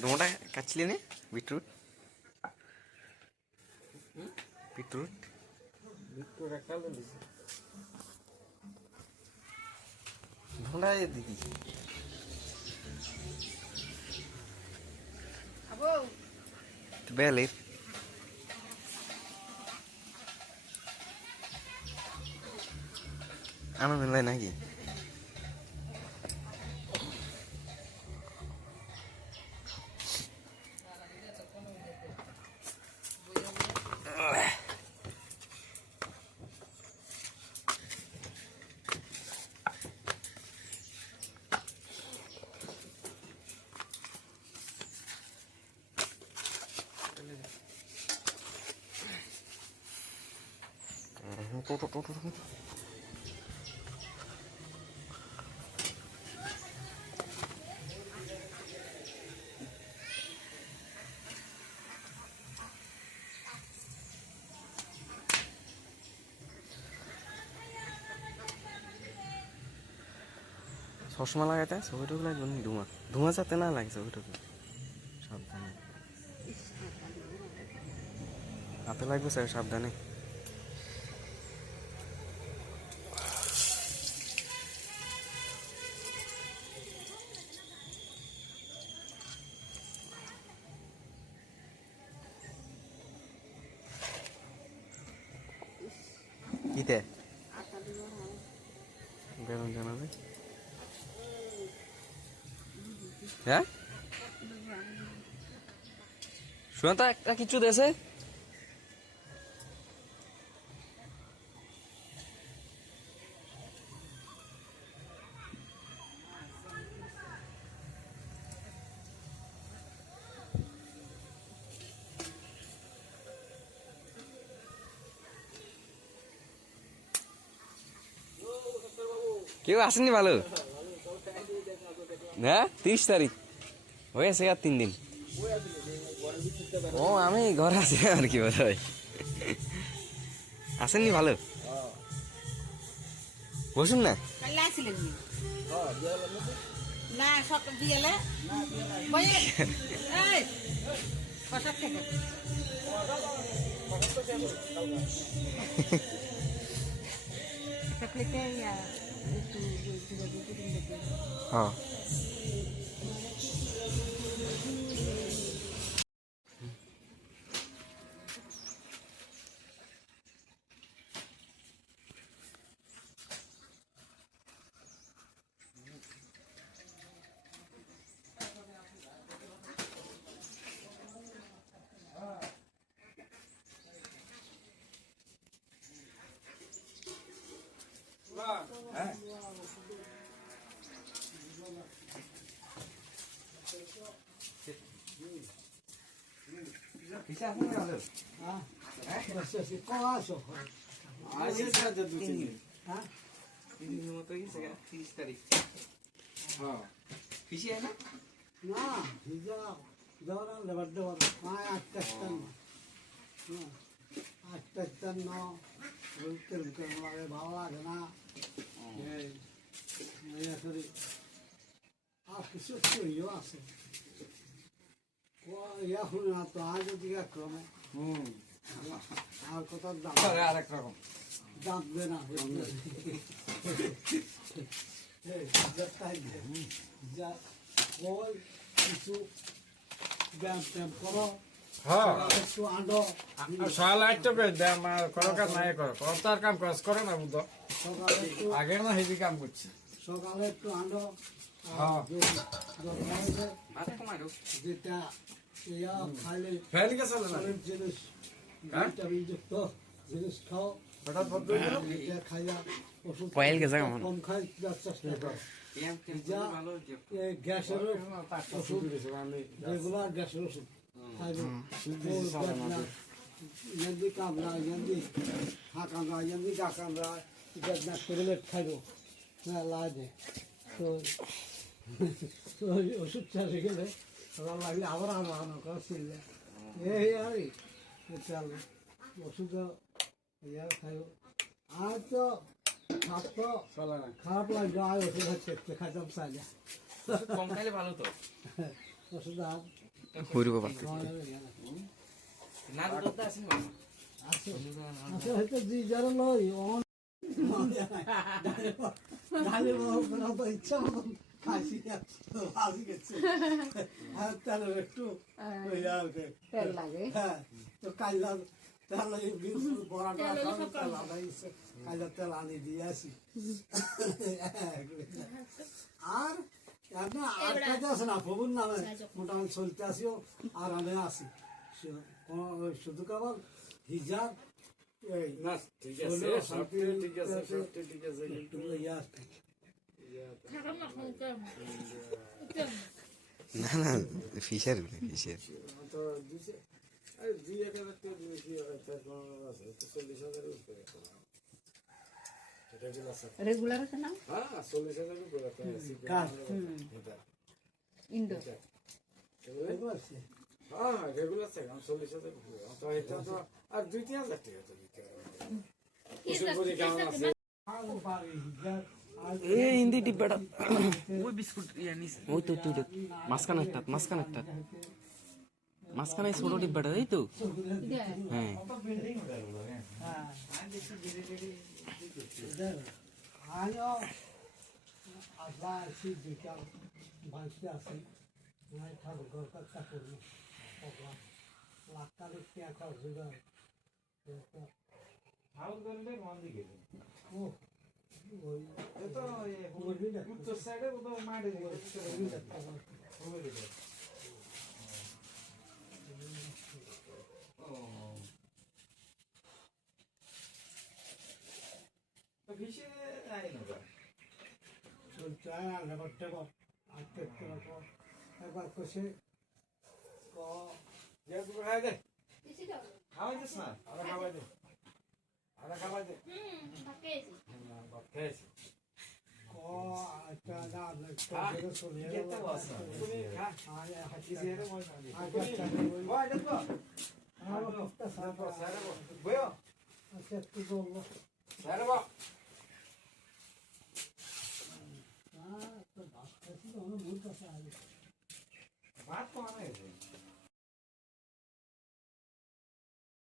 ডোমাটা কাটছিলি না? Beetroot beetroot ডোমাটা দিদি বেলে আনন্দ নাই নাকি? চশমা লাগাইতে ছবিটুকু লাগবে না? ধোঁয়া ধোঁয়া যাতে না লাগে ছবিটুকু সাবধানে হাতে লাগবে স্যার সাবধানে। কিতে বেলুন জানাবে হ্যাঁ শুনে তো একটা কিছু দেশে কেউ আসেনি ভালো হ্যাঁ 30 তারিখ হয়েছে আর 3 দিন। ও আমি ঘরে আছি আর কি বলে আসেননি ভালো বসুন না হ্যাঁ ভালো লাগে না আর কিছু ইয়ে আছে ইয়া শুনে না তো আজ দিকে ক্রমে আর কোথাও দাম আরেক রকম জানবে না কিছু ব্যায়াম ট্যাম করো একটু আন্ডো নাই করো তার কাম কাজ করে না বুঝো আগে না হেভি কাম করছি সকালে একটু আন্ডো যেটা জিনিস ভিটামিনযুক্ত জিনিস খাও খাইয়া ওষুধ কম খাই চেষ্টা করো গ্যাসের ওষুধ রেগুলার গ্যাসের ওষুধ খাইবে যেমনি কামড়া যেমনি হা কামড়া যেমনি গা কামড়া ট্যাবলেট খাইব লাগে তো ওষুধ চাষে গেলে লাগলে আবার আনা করা ছিল এই আর চাল ওষুধ ইয়া খাইব আর তো খারাপ লাগবে আর ওষুধ হচ্ছে খাইতাম চাইলে কম খাইলে ভালো তো ওষুধ আর ঘুরিব পারতে আছে হয়তো দুই যারা লই অন ডালে বাবা তো ইচ্ছা মতন খাইছি আজি গেছে আর তাহলে একটু ওই আর তেল লাগে হ্যাঁ তো কাইলা তেল বড়াটা তেল আনাইছে কাইলা তেল আনি দিয়ে আসি আর একটা আর কাজ আছে না প্রভুর নামে মোটামুটি চলতে আসিও আর আমি আসি শুধু কেবল হিজাব এই না ঠিক আছে সব ঠিক আছে সব ঠিক আছে একটু ইয়া না না ফিশার ফিশার তো দিছে আরে 2,000 টাকা দিয়েছি তার কোন আছে 40,000 উপরে এটা গুলো আছে রেগুলার আছে না হ্যাঁ 40,000 উপরে আছে কাজ এটা ইন্ডো আছে হ্যাঁ রেগুলার আছে 40,000 উপরে তো এটা তো আর 2,000 টাকা তো দিতে হবে কিছু করে কেমন আছে আর পারি হিজাব এ হিন্দি টিপেটা ওই বিস্কুট ইয়া নিস ওই তো তুই মাঝখানে ছোট ডিব্বাটা তাই তো হ্যাঁ আমিও আসবা আসি বিকাল বাঁচতে আসি নাই থাকো দরকার তা করবো লাখ টাকা টাকা খরচ হয়ে যাবে ও ওই এটা উত্তর সাইডে তো মাঠে তো ভিসে আই না চলতে আগে করতে আজকে একবার কষে যেহেতু খাই দে খাওয়াই দিস না আরে খাওয়াই দে আরে খাওয়াই দে বাপ খেয়েছি একটা দাম চলে তুমি খা হাঁচিয়েছে রে মই না দি ওই দেখো সারা বো আচ্ছা একটু বলবো সারা বো